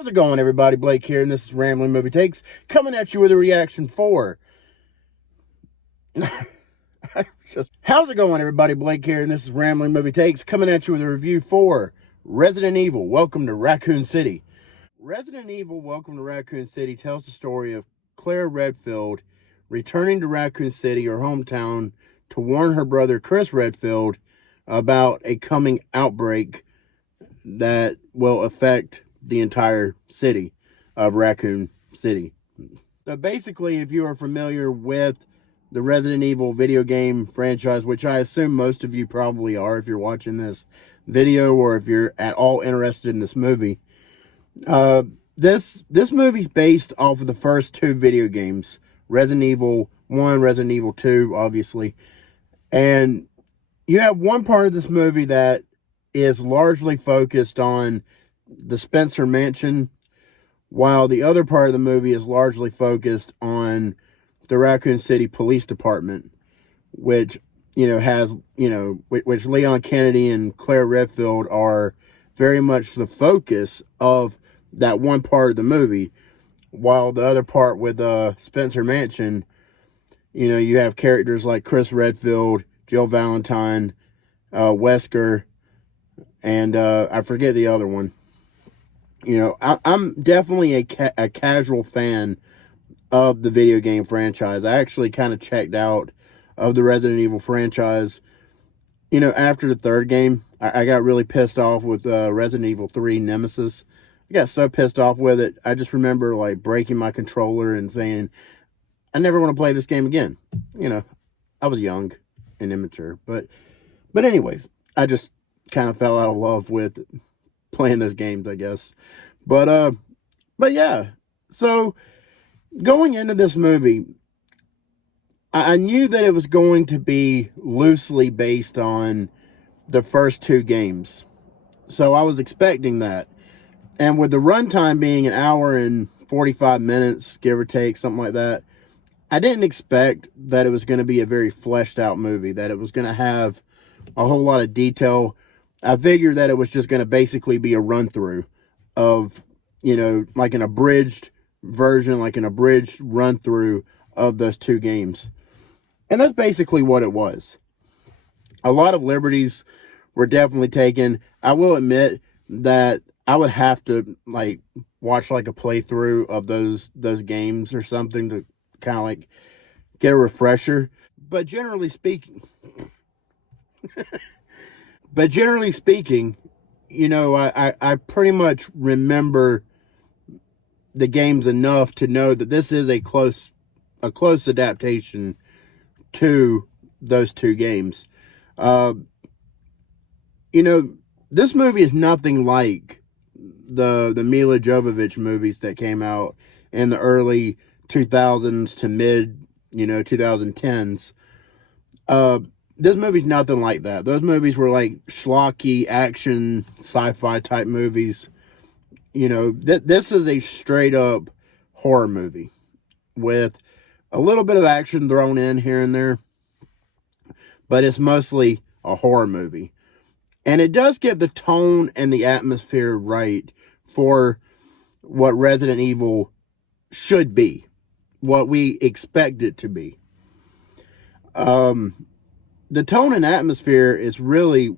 How's it going, everybody? Blake here, and this is Rambling Movie Takes, coming at you with a reaction for... How's it going, everybody? Blake here, and this is Rambling Movie Takes, coming at you with a review for Resident Evil, Welcome to Raccoon City. Resident Evil, Welcome to Raccoon City tells the story of Claire Redfield returning to Raccoon City, her hometown, to warn her brother, Chris Redfield, about a coming outbreak that will affect the entire city of Raccoon City. So basically, if you are familiar with the Resident Evil video game franchise, which I assume most of you probably are if you're watching this video or if you're at all interested in this movie, this movie's based off of the first two video games, Resident Evil 1, Resident Evil 2, obviously. And you have one part of this movie that is largely focused on the Spencer Mansion, while the other part of the movie is largely focused on the Raccoon City Police Department, which, has, which Leon Kennedy and Claire Redfield are very much the focus of that one part of the movie, while the other part with Spencer Mansion, you have characters like Chris Redfield, Jill Valentine, Wesker, and I forget the other one. I'm definitely a casual fan of the video game franchise. I actually kind of checked out of the Resident Evil franchise. After the third game, I got really pissed off with Resident Evil 3 Nemesis. I got so pissed off with it. I just remember like breaking my controller and saying, I never want to play this game again. I was young and immature, but anyways, I just kind of fell out of love with playing those games, I guess. But yeah. So going into this movie, I knew that it was going to be loosely based on the first two games. So I was expecting that. And with the runtime being an hour and 45 minutes, give or take, something like that, I didn't expect that it was going to be a very fleshed out movie, that it was going to have a whole lot of detail. I figured that it was just going to basically be a run through of, like an abridged version, like an abridged run through of those two games. And that's basically what it was. A lot of liberties were definitely taken. I will admit that I would have to like watch like a playthrough of those games or something to kind of like get a refresher. But generally speaking, I pretty much remember the games enough to know that this is a close adaptation to those two games. This movie is nothing like the Mila Jovovich movies that came out in the early 2000s to mid, 2010s. This movie's nothing like that. Those movies were like schlocky action sci-fi type movies. This is a straight up horror movie with a little bit of action thrown in here and there, but it's mostly a horror movie. And it does get the tone and the atmosphere right for what Resident Evil should be, what we expect it to be. The tone and atmosphere is really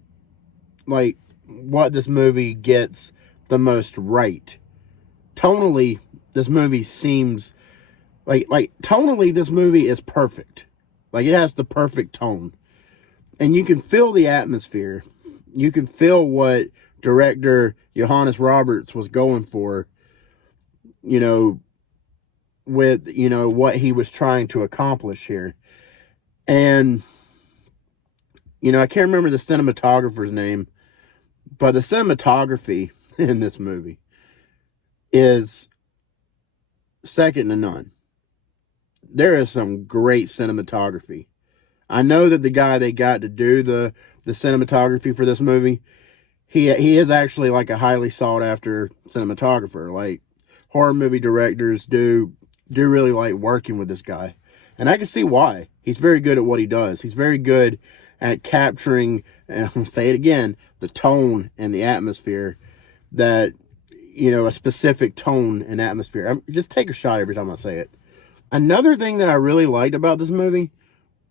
like what this movie gets the most right. Tonally, this movie seems like tonally this movie is perfect. Like it has the perfect tone. And you can feel the atmosphere. You can feel what director Johannes Roberts was going for, with, what he was trying to accomplish here. And I can't remember the cinematographer's name, but the cinematography in this movie is second to none. There is some great cinematography. I know that the guy they got to do the cinematography for this movie, he is actually like a highly sought after cinematographer. Like horror movie directors do really like working with this guy. And I can see why. He's very good at what he does. He's very good at capturing, and I'm going to say it again, the tone and the atmosphere that, a specific tone and atmosphere. Just take a shot every time I say it. Another thing that I really liked about this movie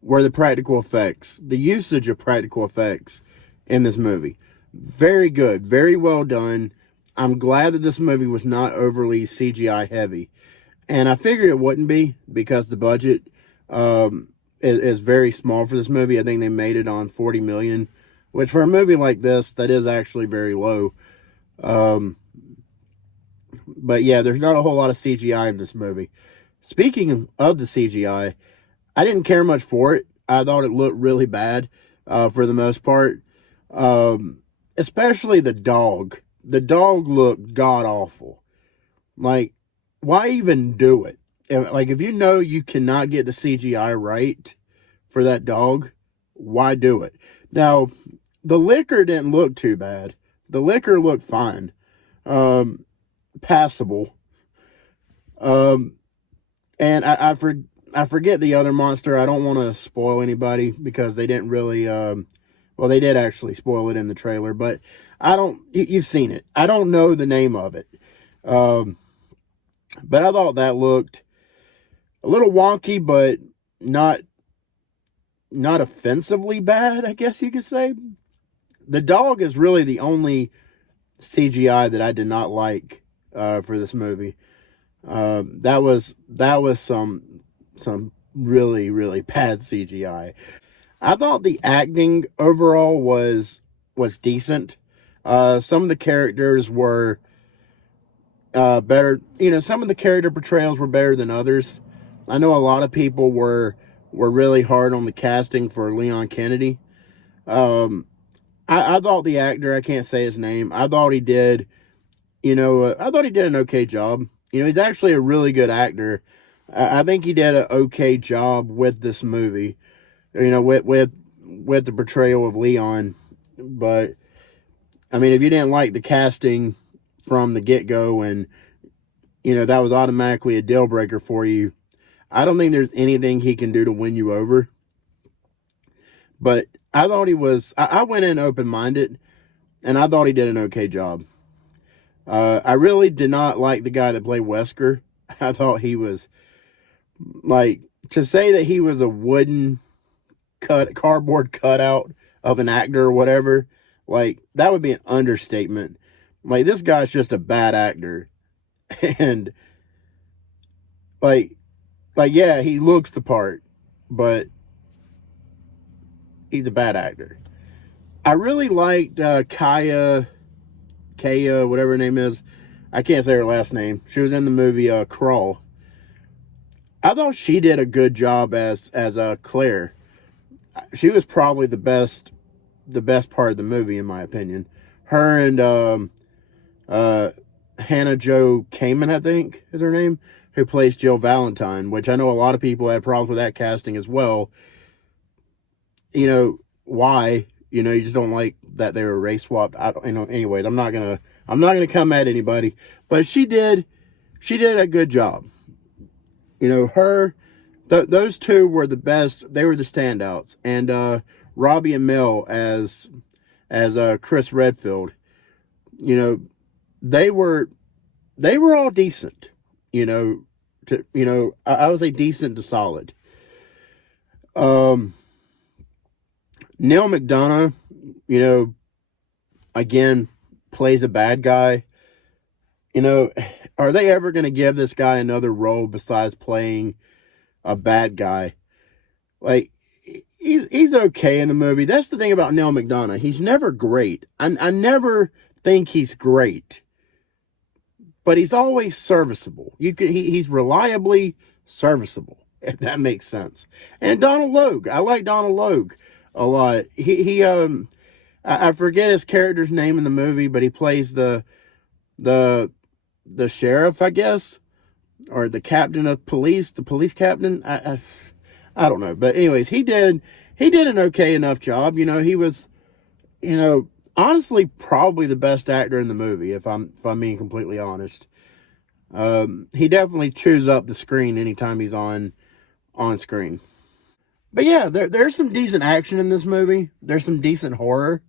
were the practical effects, the usage of practical effects in this movie. Very good, very well done. I'm glad that this movie was not overly CGI heavy. And I figured it wouldn't be, because the budget is very small for this movie. I think they made it on $40 million, which for a movie like this, that is actually very low. But yeah, there's not a whole lot of CGI in this movie. Speaking of the CGI, I didn't care much for it. I thought it looked really bad for the most part. Especially the dog. The dog looked god-awful. Like, why even do it? Like, if you know you cannot get the CGI right for that dog, why do it? Now, the liquor didn't look too bad. The liquor looked fine. Passable. And I forget the other monster. I don't want to spoil anybody, because they didn't really, well, they did actually spoil it in the trailer, but you've seen it. I don't know the name of it. But I thought that looked a little wonky, but not offensively bad, I guess you could say. The dog is really the only CGI that I did not like for this movie. That was some really, really bad CGI. I thought the acting overall was decent. Some of the characters were better. Some of the character portrayals were better than others. I know a lot of people were really hard on the casting for Leon Kennedy. I thought the actor, I can't say his name, I thought he did an okay job. He's actually a really good actor. I think he did an okay job with this movie, with the portrayal of Leon. But, I mean, if you didn't like the casting from the get-go, and, that was automatically a deal breaker for you, I don't think there's anything he can do to win you over. But I thought I went in open-minded, and I thought he did an okay job. I really did not like the guy that played Wesker. I thought he was, like, to say that he was a wooden cardboard cutout of an actor or whatever, like, that would be an understatement. Like, this guy's just a bad actor. And, like, yeah, he looks the part, but he's a bad actor. I really liked Kaya, whatever her name is. I can't say her last name. She was in the movie Crawl. I thought she did a good job as Claire. She was probably the best part of the movie, in my opinion. Her and Hannah Jo Kamen, I think is her name, who plays Jill Valentine, which I know a lot of people had problems with that casting as well. Why? You just don't like that they were race swapped. Anyways, I'm not gonna come at anybody, but she did a good job. Those two were the best. They were the standouts. And Robbie and Mel as Chris Redfield, they were all decent. I would say decent to solid. Neil Mcdonough, again, plays a bad guy. Are they ever going to give this guy another role besides playing a bad guy? Like, he's okay in the movie. That's the thing about Neil Mcdonough. He's never great. I never think he's great, but he's always serviceable. He's reliably serviceable, if that makes sense. And Donald Logue, I like Donald Logue a lot. I forget his character's name in the movie, but he plays the sheriff, I guess, or the captain of police, the police captain. I don't know, but anyways, he did an okay enough job. He was, honestly, probably the best actor in the movie, if I'm being completely honest. He definitely chews up the screen anytime he's on screen. But yeah, there's some decent action in this movie. There's some decent horror.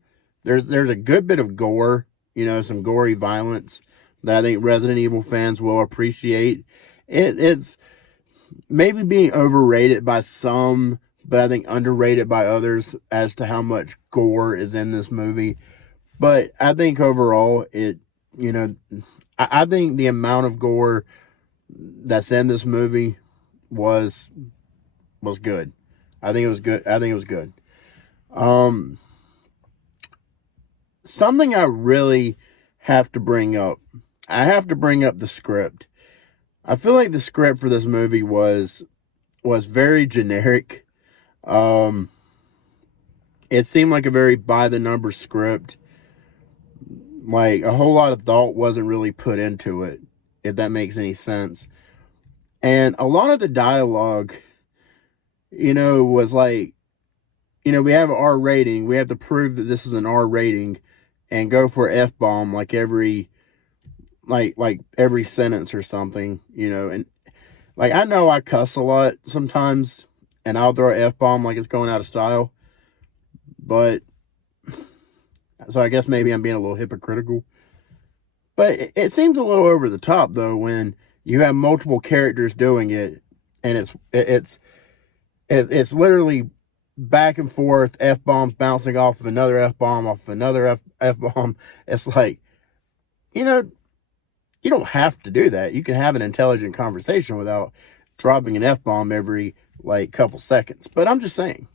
There's a good bit of gore, some gory violence. that I think Resident Evil fans will appreciate. It's maybe being overrated by some, but I think underrated by others as to how much gore is in this movie. But I think overall, I think the amount of gore that's in this movie was good. I think it was good. I think it was good. Something I really have to bring up. I have to bring up the script. I feel like the script for this movie was very generic. It seemed like a very by the numbers script. Like a whole lot of thought wasn't really put into it, if that makes any sense. And a lot of the dialogue, was like, we have an R rating. We have to prove that this is an R rating and go for F-bomb like every sentence or something, and like I know I cuss a lot sometimes and I'll throw an F-bomb like it's going out of style. But so I guess maybe I'm being a little hypocritical. But it seems a little over the top though when you have multiple characters doing it, and it's literally back and forth, F-bombs bouncing off of another F-bomb, off of another F-bomb. It's like, you don't have to do that. You can have an intelligent conversation without dropping an F-bomb every, couple seconds. But I'm just saying,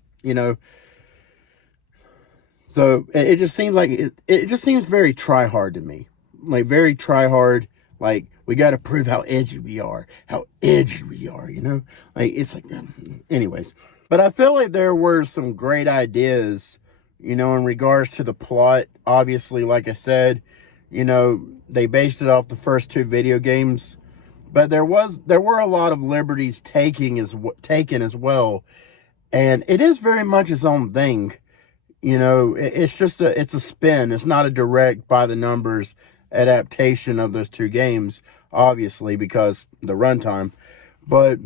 So it just seems like, it just seems very try-hard to me. Like, very try-hard. Like, we got to prove how edgy we are. How edgy we are, Like, it's like, anyways. But I feel like there were some great ideas, in regards to the plot. Obviously, like I said, they based it off the first two video games. But there were a lot of liberties taken as well. And it is very much its own thing. It's a spin. It's not a direct by the numbers adaptation of those two games, obviously, because the runtime. But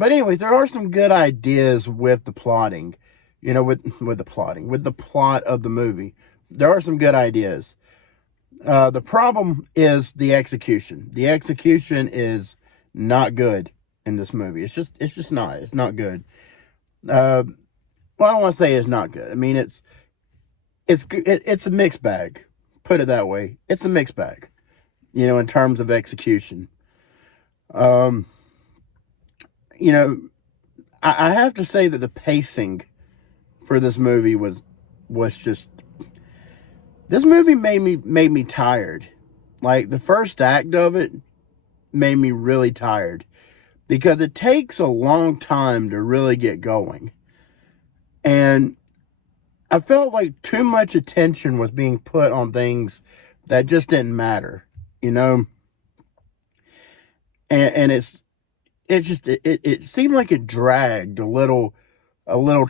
anyways, there are some good ideas with the plotting, with the plot of the movie. There are some good ideas. The problem is the execution. The execution is not good in this movie. It's just not. It's not good. Well, I don't want to say it's not good. I mean, it's a mixed bag. Put it that way. It's a mixed bag, in terms of execution. I have to say that the pacing for this movie was just, this movie made me tired. Like, the first act of it made me really tired because it takes a long time to really get going. And I felt like too much attention was being put on things that just didn't matter, And it seemed like it dragged a little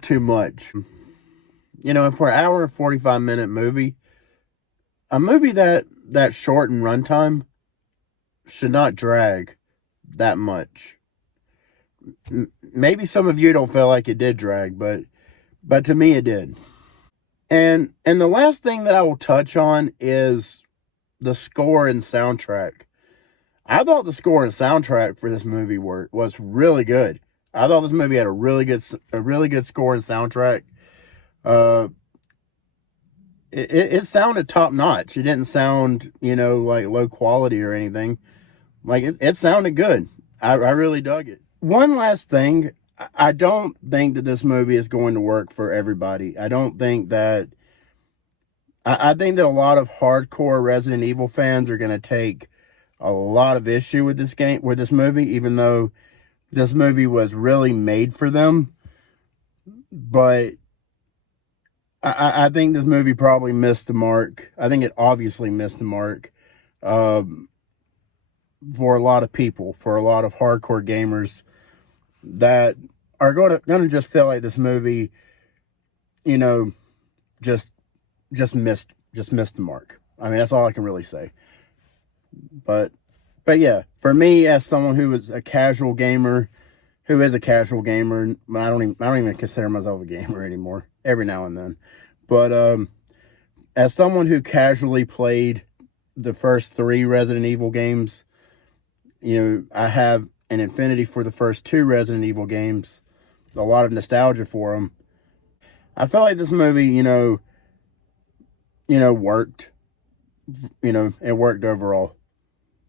too much. And for an hour and 45-minute movie, a movie that short in runtime should not drag that much. Maybe some of you don't feel like it did drag, but to me it did. And the last thing that I will touch on is the score and soundtrack. I thought the score and soundtrack for this movie was really good. I thought this movie had a really good score and soundtrack. It sounded top notch. It didn't sound, like low quality or anything. Like it sounded good. I really dug it. One last thing. I don't think that this movie is going to work for everybody. I think that a lot of hardcore Resident Evil fans are going to take a lot of issue with this movie, even though this movie was really made for them. But I think this movie probably missed the mark. I think it obviously missed the mark for a lot of people, for a lot of hardcore gamers that are going to just feel like this movie, just missed the mark. I mean, that's all I can really say. But yeah, for me, as someone who is a casual gamer, I don't even consider myself a gamer anymore. Every now and then, but as someone who casually played the first 3 Resident Evil games, you know, I have an affinity for the first 2 Resident Evil games, a lot of nostalgia for them. I felt like this movie, worked. It worked overall.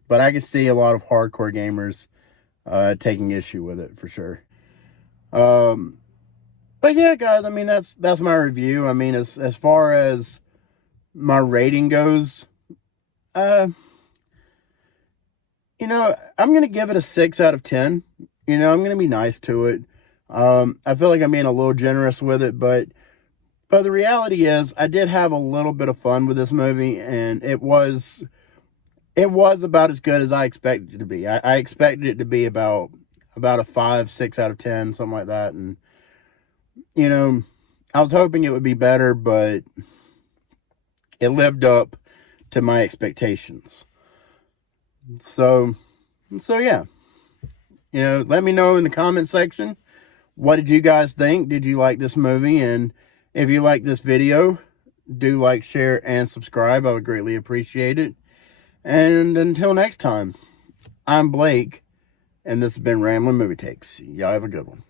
But I could see a lot of hardcore gamers taking issue with it for sure. But yeah, guys, I mean, that's my review. I mean, as far as my rating goes, I'm going to give it a 6 out of 10. I'm going to be nice to it. I feel like I'm being a little generous with it, but the reality is I did have a little bit of fun with this movie, and it was about as good as I expected it to be. I expected it to be about a 5, 6 out of 10, something like that. And, I was hoping it would be better, but it lived up to my expectations. So yeah. Let me know in the comment section, what did you guys think? Did you like this movie? And if you like this video, do like, share, and subscribe. I would greatly appreciate it. And until next time, I'm Blake, and this has been Ramblin' Movie Takes. Y'all have a good one.